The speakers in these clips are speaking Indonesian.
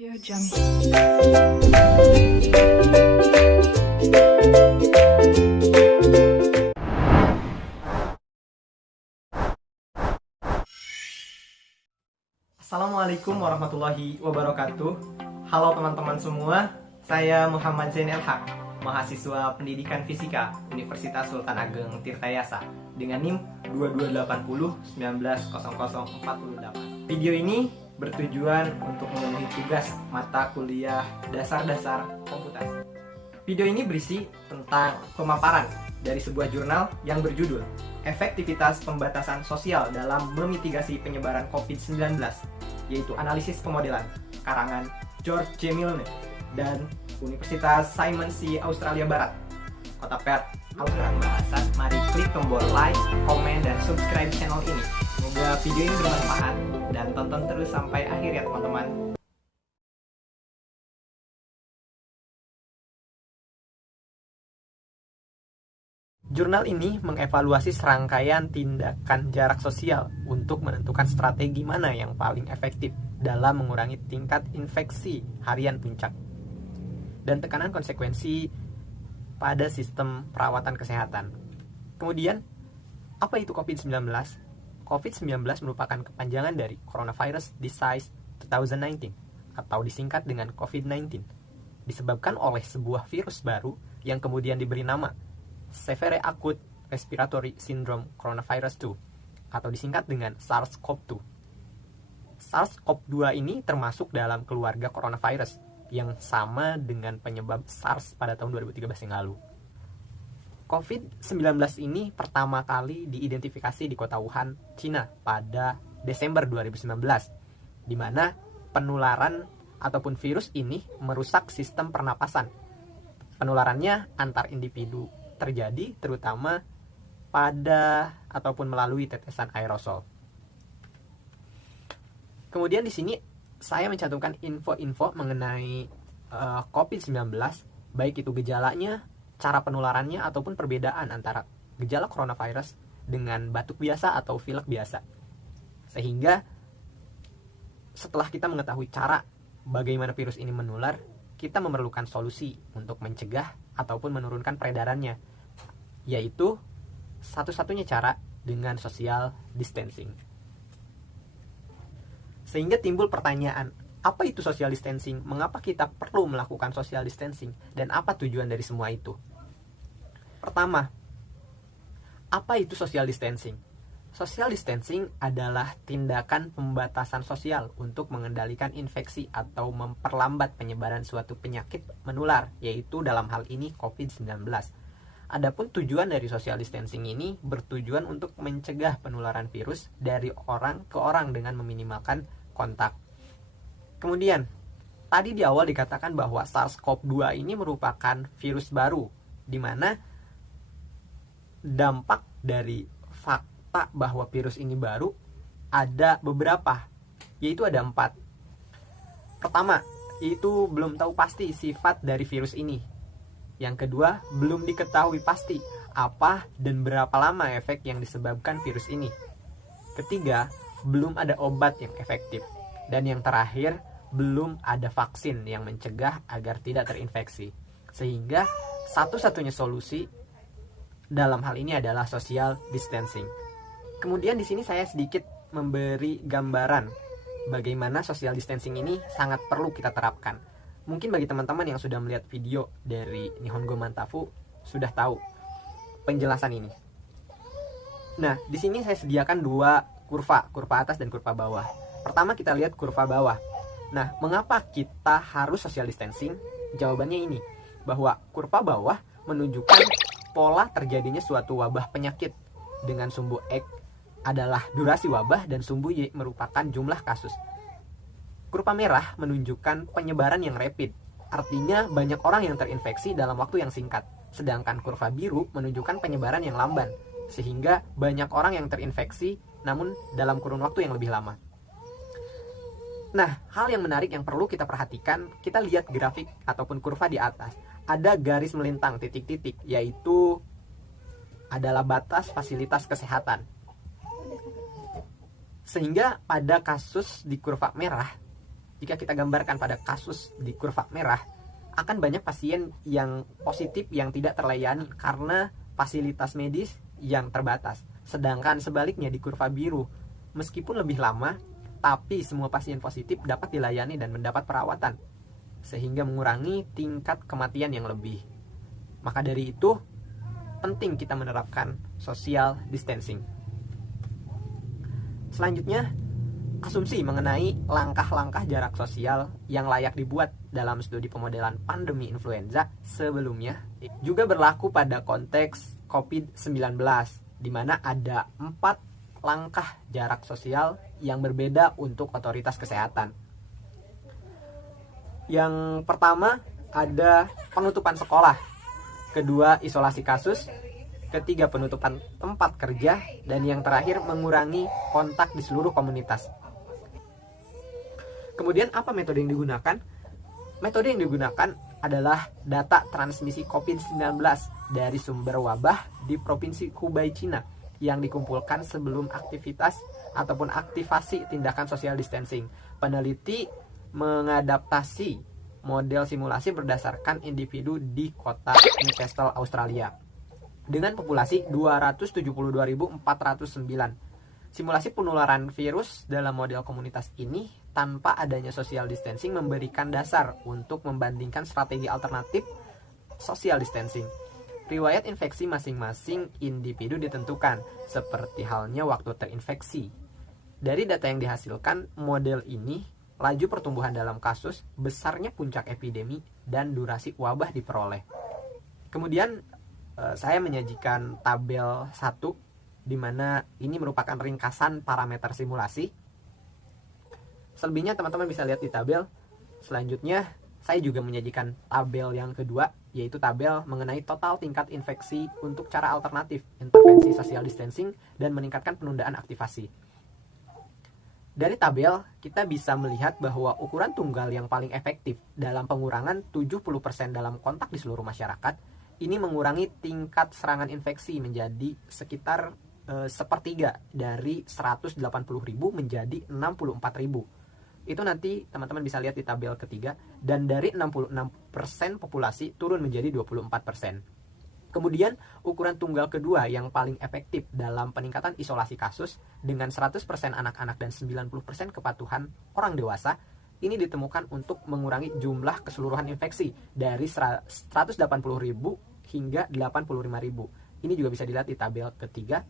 Audio Jungle. Assalamualaikum warahmatullahi wabarakatuh. Halo teman-teman semua, saya Muhammad Zainal Haq, mahasiswa Pendidikan Fisika Universitas Sultan Ageng Tirtayasa dengan NIM 2280190048. Video ini bertujuan untuk memenuhi tugas mata kuliah dasar-dasar komputasi. Video ini berisi tentang pemaparan dari sebuah jurnal yang berjudul Efektivitas Pembatasan Sosial dalam Memitigasi Penyebaran COVID-19, yaitu analisis pemodelan karangan George J. Milne dan Universitas Simon C. Australia Barat, Kota Perth, Australia. Pembahasan, mari klik tombol like, komen, dan subscribe channel ini. Semoga video ini bermanfaat dan tonton terus sampai akhir ya teman-teman. Jurnal ini mengevaluasi serangkaian tindakan jarak sosial untuk menentukan strategi mana yang paling efektif dalam mengurangi tingkat infeksi harian puncak dan tekanan konsekuensi pada sistem perawatan kesehatan. Kemudian, apa itu COVID-19? COVID-19 merupakan kepanjangan dari Coronavirus Disease 2019 atau disingkat dengan COVID-19, disebabkan oleh sebuah virus baru yang kemudian diberi nama Severe Acute Respiratory Syndrome Coronavirus 2 atau disingkat dengan SARS-CoV-2. SARS-CoV-2 ini termasuk dalam keluarga coronavirus yang sama dengan penyebab SARS pada tahun 2013 yang lalu. COVID-19 ini pertama kali diidentifikasi di kota Wuhan, Cina pada Desember 2019, di mana penularan ataupun virus ini merusak sistem pernapasan. Penularannya antar individu terjadi terutama pada ataupun melalui tetesan aerosol. Kemudian di sini saya mencantumkan info-info mengenai COVID-19, baik itu gejalanya, cara penularannya, ataupun perbedaan antara gejala coronavirus dengan batuk biasa atau pilek biasa. Sehingga setelah kita mengetahui cara bagaimana virus ini menular, kita memerlukan solusi untuk mencegah ataupun menurunkan peredarannya, yaitu satu-satunya cara dengan social distancing. Sehingga timbul pertanyaan, apa itu social distancing? Mengapa kita perlu melakukan social distancing? Dan apa tujuan dari semua itu? Pertama, apa itu social distancing? Social distancing adalah tindakan pembatasan sosial untuk mengendalikan infeksi atau memperlambat penyebaran suatu penyakit menular, yaitu dalam hal ini COVID-19. Adapun tujuan dari social distancing ini bertujuan untuk mencegah penularan virus dari orang ke orang dengan meminimalkan kontak. Kemudian, tadi di awal dikatakan bahwa SARS-CoV-2 ini merupakan virus baru, di mana dampak dari fakta bahwa virus ini baru ada beberapa, yaitu ada 4. Pertama, itu belum tahu pasti sifat dari virus ini. Yang kedua, belum diketahui pasti apa dan berapa lama efek yang disebabkan virus ini. Ketiga, belum ada obat yang efektif. Dan yang terakhir, belum ada vaksin yang mencegah agar tidak terinfeksi. Sehingga satu-satunya solusi dalam hal ini adalah social distancing. Kemudian di sini saya sedikit memberi gambaran bagaimana social distancing ini sangat perlu kita terapkan. Mungkin bagi teman-teman yang sudah melihat video dari Nihongo Mantafu sudah tahu penjelasan ini. Nah, di sini saya sediakan 2 kurva atas dan kurva bawah. Pertama kita lihat kurva bawah. Nah, mengapa kita harus social distancing? Jawabannya ini, bahwa kurva bawah menunjukkan pola terjadinya suatu wabah penyakit dengan sumbu X adalah durasi wabah dan sumbu Y merupakan jumlah kasus. Kurva merah menunjukkan penyebaran yang rapid, artinya banyak orang yang terinfeksi dalam waktu yang singkat. Sedangkan kurva biru menunjukkan penyebaran yang lamban, sehingga banyak orang yang terinfeksi namun dalam kurun waktu yang lebih lama. Nah, hal yang menarik yang perlu kita perhatikan, kita lihat grafik ataupun kurva di atas. Ada garis melintang titik-titik, yaitu adalah batas fasilitas kesehatan. Sehingga pada kasus di kurva merah, jika kita gambarkan pada kasus di kurva merah, akan banyak pasien yang positif yang tidak terlayani karena fasilitas medis yang terbatas. Sedangkan sebaliknya di kurva biru, meskipun lebih lama, tapi semua pasien positif dapat dilayani dan mendapat perawatan, sehingga mengurangi tingkat kematian yang lebih. Maka dari itu, penting kita menerapkan social distancing. Selanjutnya, asumsi mengenai langkah-langkah jarak sosial yang layak dibuat dalam studi pemodelan pandemi influenza sebelumnya juga berlaku pada konteks COVID-19, di mana ada 4 langkah jarak sosial yang berbeda untuk otoritas kesehatan. Yang pertama ada penutupan sekolah, kedua isolasi kasus, ketiga penutupan tempat kerja, dan yang terakhir mengurangi kontak di seluruh komunitas. Kemudian apa metode yang digunakan? Metode yang digunakan adalah data transmisi COVID-19 dari sumber wabah di Provinsi Hubei, Cina, yang dikumpulkan sebelum aktivitas ataupun aktivasi tindakan social distancing. Peneliti mengadaptasi model simulasi berdasarkan individu di kota Newcastle, Australia, dengan populasi 272.409. Simulasi penularan virus dalam model komunitas ini tanpa adanya social distancing memberikan dasar untuk membandingkan strategi alternatif social distancing. Riwayat infeksi masing-masing individu ditentukan, seperti halnya waktu terinfeksi. Dari data yang dihasilkan model ini, laju pertumbuhan dalam kasus, besarnya puncak epidemi, dan durasi wabah diperoleh. Kemudian saya menyajikan tabel 1, di mana ini merupakan ringkasan parameter simulasi. Selebihnya teman-teman bisa lihat di tabel. Selanjutnya, saya juga menyajikan tabel yang kedua, yaitu tabel mengenai total tingkat infeksi untuk cara alternatif, intervensi social distancing, dan meningkatkan penundaan aktivasi. Dari tabel, kita bisa melihat bahwa ukuran tunggal yang paling efektif dalam pengurangan 70% dalam kontak di seluruh masyarakat, ini mengurangi tingkat serangan infeksi menjadi sekitar sepertiga, dari 180.000 menjadi 64.000. Itu nanti teman-teman bisa lihat di tabel ketiga. Dan dari 66% populasi turun menjadi 24%. Kemudian ukuran tunggal kedua yang paling efektif dalam peningkatan isolasi kasus dengan 100% anak-anak dan 90% kepatuhan orang dewasa, ini ditemukan untuk mengurangi jumlah keseluruhan infeksi dari 180.000 hingga 85.000. Ini juga bisa dilihat di tabel ketiga.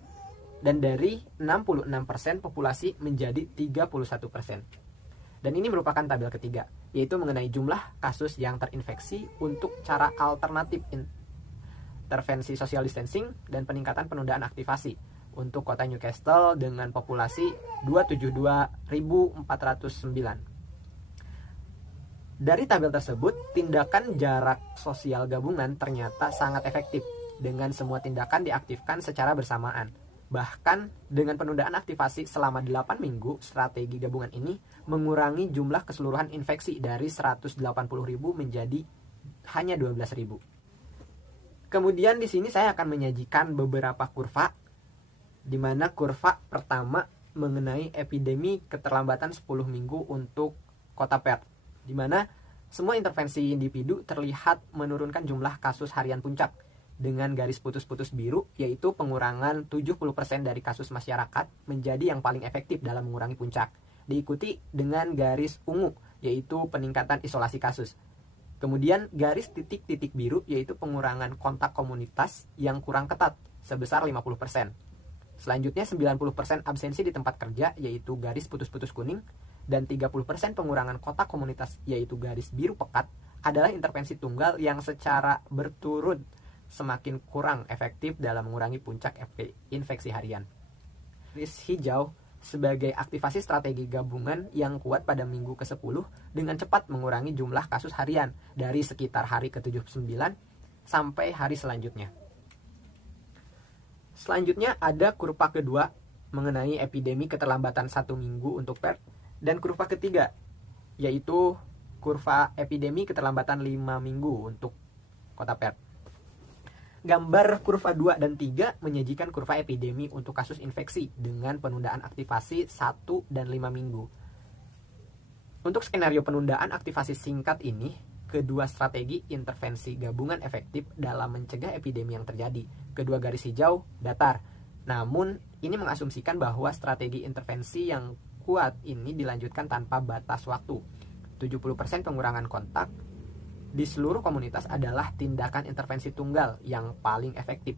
Dan dari 66% populasi menjadi 31%. Dan ini merupakan tabel ketiga, yaitu mengenai jumlah kasus yang terinfeksi untuk cara alternatif intervensi social distancing dan peningkatan penundaan aktivasi untuk kota Newcastle dengan populasi 272.409. Dari tabel tersebut, tindakan jarak sosial gabungan ternyata sangat efektif dengan semua tindakan diaktifkan secara bersamaan. Bahkan dengan penundaan aktivasi selama 8 minggu, strategi gabungan ini mengurangi jumlah keseluruhan infeksi dari 180.000 menjadi hanya 12.000. Kemudian di sini saya akan menyajikan beberapa kurva, di mana kurva pertama mengenai epidemi keterlambatan 10 minggu untuk kota Perth, di mana semua intervensi individu terlihat menurunkan jumlah kasus harian puncak dengan garis putus-putus biru, yaitu pengurangan 70% dari kasus masyarakat menjadi yang paling efektif dalam mengurangi puncak. Diikuti dengan garis ungu, yaitu peningkatan isolasi kasus. Kemudian garis titik-titik biru, yaitu pengurangan kontak komunitas yang kurang ketat sebesar 50%. Selanjutnya 90% absensi di tempat kerja, yaitu garis putus-putus kuning, dan 30% pengurangan kontak komunitas, yaitu garis biru pekat, adalah intervensi tunggal yang secara berturut semakin kurang efektif dalam mengurangi puncak infeksi harian. Garis hijau sebagai aktivasi strategi gabungan yang kuat pada minggu ke-10 dengan cepat mengurangi jumlah kasus harian dari sekitar hari ke-79 sampai hari selanjutnya. Selanjutnya ada kurva kedua mengenai epidemi keterlambatan 1 minggu untuk Perth, dan kurva ketiga yaitu kurva epidemi keterlambatan 5 minggu untuk kota Perth. Gambar kurva 2 dan 3 menyajikan kurva epidemi untuk kasus infeksi dengan penundaan aktivasi 1 dan 5 minggu. Untuk skenario penundaan aktivasi singkat ini, kedua strategi intervensi gabungan efektif dalam mencegah epidemi yang terjadi. Kedua garis hijau datar. Namun, ini mengasumsikan bahwa strategi intervensi yang kuat ini dilanjutkan tanpa batas waktu. 70% pengurangan kontak di seluruh komunitas adalah tindakan intervensi tunggal yang paling efektif.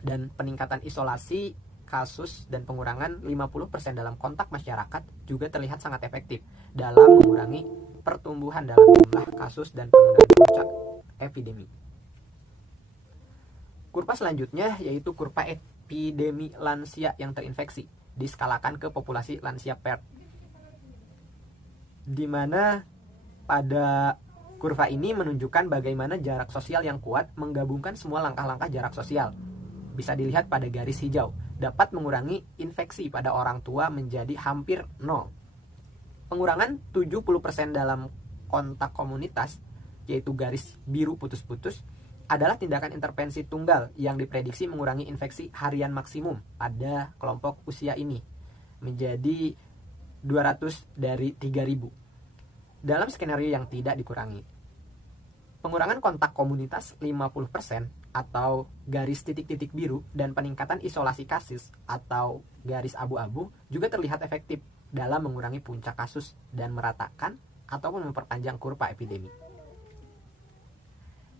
Dan peningkatan isolasi kasus dan pengurangan 50% dalam kontak masyarakat juga terlihat sangat efektif dalam mengurangi pertumbuhan dalam jumlah kasus dan penundaan puncak epidemi. Kurva selanjutnya yaitu kurva epidemi lansia yang terinfeksi, diskalakan ke populasi lansia PERT, di mana pada kurva ini menunjukkan bagaimana jarak sosial yang kuat menggabungkan semua langkah-langkah jarak sosial. Bisa dilihat pada garis hijau, dapat mengurangi infeksi pada orang tua menjadi hampir 0. Pengurangan 70% dalam kontak komunitas, yaitu garis biru putus-putus, adalah tindakan intervensi tunggal yang diprediksi mengurangi infeksi harian maksimum pada kelompok usia ini menjadi 200 dari 3000 dalam skenario yang tidak dikurangi. Pengurangan kontak komunitas 50% atau garis titik-titik biru dan peningkatan isolasi kasus atau garis abu-abu juga terlihat efektif dalam mengurangi puncak kasus dan meratakan ataupun memperpanjang kurva epidemi.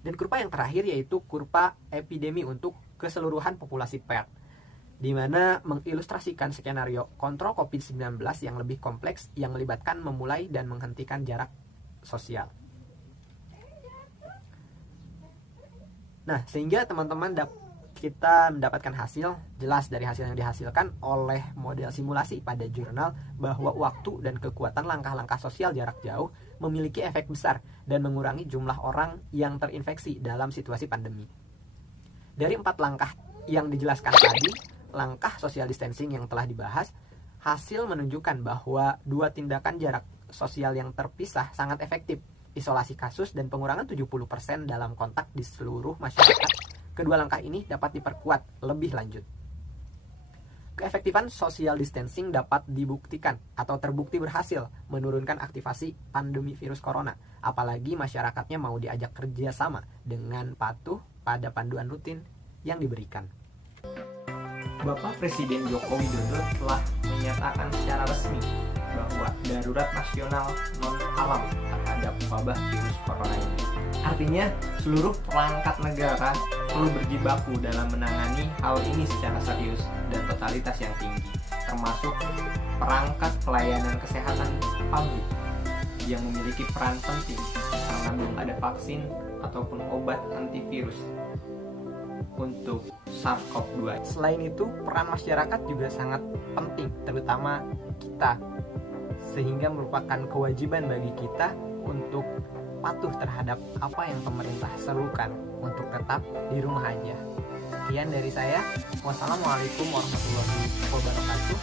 Dan kurva yang terakhir yaitu kurva epidemi untuk keseluruhan populasi PERT, di mana mengilustrasikan skenario kontrol COVID-19 yang lebih kompleks yang melibatkan memulai dan menghentikan jarak sosial. Nah, sehingga teman-teman kita mendapatkan hasil jelas dari hasil yang dihasilkan oleh model simulasi pada jurnal bahwa waktu dan kekuatan langkah-langkah sosial jarak jauh memiliki efek besar dan mengurangi jumlah orang yang terinfeksi dalam situasi pandemi. Dari 4 langkah yang dijelaskan tadi, langkah social distancing yang telah dibahas, hasil menunjukkan bahwa 2 tindakan jarak sosial yang terpisah sangat efektif, isolasi kasus dan pengurangan 70% dalam kontak di seluruh masyarakat. Kedua langkah ini dapat diperkuat lebih lanjut. Keefektifan social distancing dapat dibuktikan atau terbukti berhasil menurunkan aktivasi pandemi virus corona, apalagi masyarakatnya mau diajak kerjasama dengan patuh pada panduan rutin yang diberikan. Bapak Presiden Joko Widodo telah menyatakan secara resmi bahwa darurat nasional non-halal terhadap wabah virus corona ini. Artinya, seluruh perangkat negara perlu berjibaku dalam menangani hal ini secara serius dan totalitas yang tinggi, termasuk perangkat pelayanan kesehatan publik yang memiliki peran penting karena belum ada vaksin ataupun obat antivirus untuk SARS-CoV-2. Selain itu, peran masyarakat juga sangat penting, terutama kita, sehingga merupakan kewajiban bagi kita untuk patuh terhadap apa yang pemerintah serukan untuk tetap di rumah aja. Sekian dari saya. Wassalamualaikum warahmatullahi wabarakatuh.